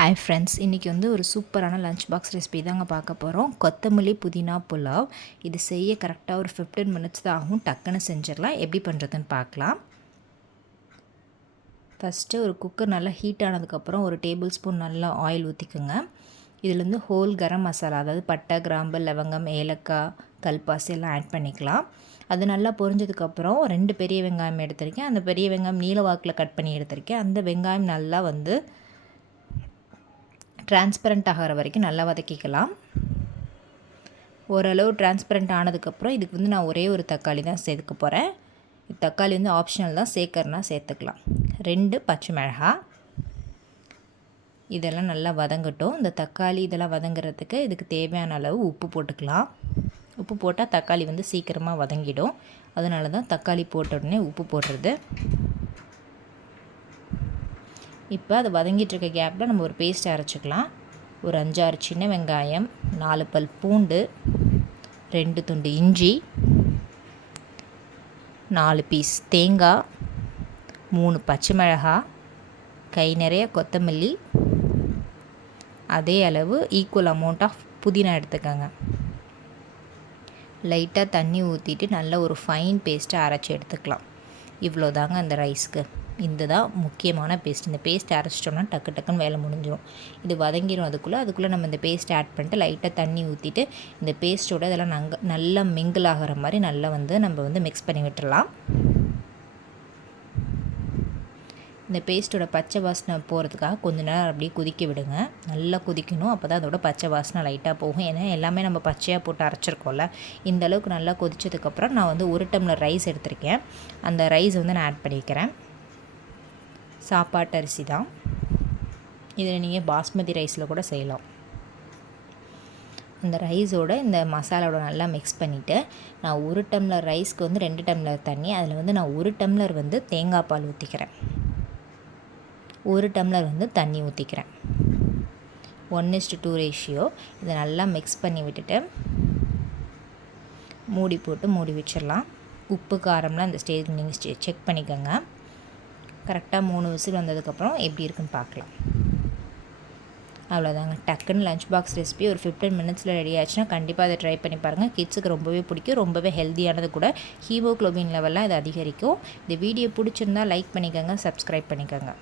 Hi friends, இன்றைக்கி வந்து ஒரு சூப்பரான லஞ்ச் பாக்ஸ் ரெசிபி தாங்க பார்க்க போகிறோம். கொத்தமல்லி புதினா புலாவ். இது செய்ய கரெக்டாக ஒரு 15 மினிட்ஸ் தான் ஆகும். டக்குன்னு செஞ்சிடலாம். எப்படி பண்ணுறதுன்னு பார்க்கலாம். ஃபஸ்ட்டு ஒரு குக்கர் நல்லா ஹீட் ஆனதுக்கப்புறம் ஒரு டேபிள் ஸ்பூன் நல்லா ஆயில் ஊற்றிக்குங்க. இதுலேருந்து ஹோல் கரம் மசாலா, அதாவது பட்டை, கிராம்பு, லவங்கம், ஏலக்காய், கல்பாசி எல்லாம் ஆட் பண்ணிக்கலாம். அது நல்லா பொரிஞ்சதுக்கப்புறம் 2 பெரிய வெங்காயம் எடுத்திருக்கேன். அந்த பெரிய வெங்காயம் நீல வாக்கில் கட் பண்ணி எடுத்திருக்கேன். அந்த வெங்காயம் நல்லா வந்து டிரான்ஸ்பரண்ட் ஆகிற வரைக்கும் நல்லா வதக்கிக்கலாம். ஓரளவு டிரான்ஸ்பரண்ட் ஆனதுக்கப்புறம் இதுக்கு வந்து நான் ஒரே ஒரு தக்காளி தான் சேர்க்க போகிறேன். தக்காளி வந்து ஆப்ஷனல் தான், சேர்க்கறனா சேர்த்துக்கலாம். 2 பச்சை மிளகாய். இதெல்லாம் நல்லா வதங்கட்டும். இந்த தக்காளி இதெல்லாம் வதங்கிறதுக்கு இதுக்கு தேவையான அளவு உப்பு போட்டுக்கலாம். உப்பு போட்டால் தக்காளி வந்து சீக்கிரமாக வதங்கிடும். அதனால தான் தக்காளி போட்ட உடனே உப்பு போடுறது. இப்போ அது வதங்கிட்டுருக்க கேப்பில் நம்ம ஒரு பேஸ்ட் அரைச்சிக்கலாம். ஒரு 5-6 சின்ன வெங்காயம், 4 பல் பூண்டு, 2 துண்டு இஞ்சி, 4 பீஸ் தேங்காய், 3 பச்சை மிளகாய், கை நிறைய கொத்தமல்லி, அதே அளவு ஈக்குவல் அமௌண்ட் ஆஃப் புதினா எடுத்துக்கோங்க. லைட்டாக தண்ணி ஊற்றிட்டு நல்ல ஒரு ஃபைன் பேஸ்ட்டை அரைச்சி எடுத்துக்கலாம். இவ்வளோ தாங்க அந்த ரைஸ்க்கு. இந்த தான் முக்கியமான பேஸ்ட். இந்த பேஸ்ட் அரைச்சிட்டோம்னா டக்கு டக்குன்னு வேலை முடிஞ்சிடும். இது வதங்கிடும். அதுக்குள்ளே நம்ம இந்த பேஸ்ட் ஆட் பண்ணிட்டு லைட்டாக தண்ணி ஊற்றிட்டு இந்த பேஸ்ட்டோட இதெல்லாம் நல்லா மிங்கிள் ஆகிற மாதிரி நல்லா வந்து நம்ம வந்து மிக்ஸ் பண்ணி விட்டுடலாம். இந்த பேஸ்ட்டோட பச்சை வாசனை போகிறதுக்காக கொஞ்ச நேரம் அப்படியே கொதிக்க விடுங்க. நல்லா கொதிக்கணும். அப்போ தான் அதோட பச்சை வாசனை லைட்டாக போகும். ஏன்னா எல்லாமே நம்ம பச்சையாக போட்டு அரைச்சிருக்கோம்ல. இந்த அளவுக்கு நல்லா கொதிச்சதுக்கப்புறம் நான் வந்து 1 டம்ளர் ரைஸ் எடுத்திருக்கேன். அந்த ரைஸ் வந்து நான் ஆட் பண்ணிக்கிறேன். சாப்பாட்டு அரிசி தான். இதில் நீங்கள் பாஸ்மதி ரைஸில் கூட செய்யலாம். அந்த ரைஸோட இந்த மசாலாவோட நல்லா மிக்ஸ் பண்ணிவிட்டு நான் 1 டம்ளர் ரைஸ்க்கு வந்து 2 டம்ளர் தண்ணி, அதில் வந்து நான் 1 டம்ளர் வந்து தேங்காய் பால் ஊற்றிக்கிறேன். 1 டம்ளர் வந்து தண்ணி ஊற்றிக்கிறேன். 1:2 ரேஷியோ. இதை நல்லா மிக்ஸ் பண்ணி விட்டுட்டு மூடி போட்டு மூடி வச்சிடலாம். உப்பு காரம்லாம் இந்த ஸ்டேஜ் நீங்கள் செக் பண்ணிக்கோங்க. கரெக்டாக 3 விசில் வந்ததுக்கப்புறம் எப்படி இருக்குன்னு பார்க்கலாம். அவ்வளோதாங்க. டக்குன்னு லஞ்ச் பாக்ஸ் ரெசிபி ஒரு 15 மினிட்ஸில் ரெடி ஆச்சுன்னா கண்டிப்பாக அதை ட்ரை பண்ணி பாருங்கள். கிட்ஸுக்கு ரொம்பவே பிடிக்கும். ரொம்பவே ஹெல்த்தியானது கூட. ஹீமோக்ளோபின் லெவல்லாம் இது அதிகரிக்கும். இந்த வீடியோ பிடிச்சிருந்தால் லைக் பண்ணிக்கோங்க, சப்ஸ்கிரைப் பண்ணிக்கோங்க.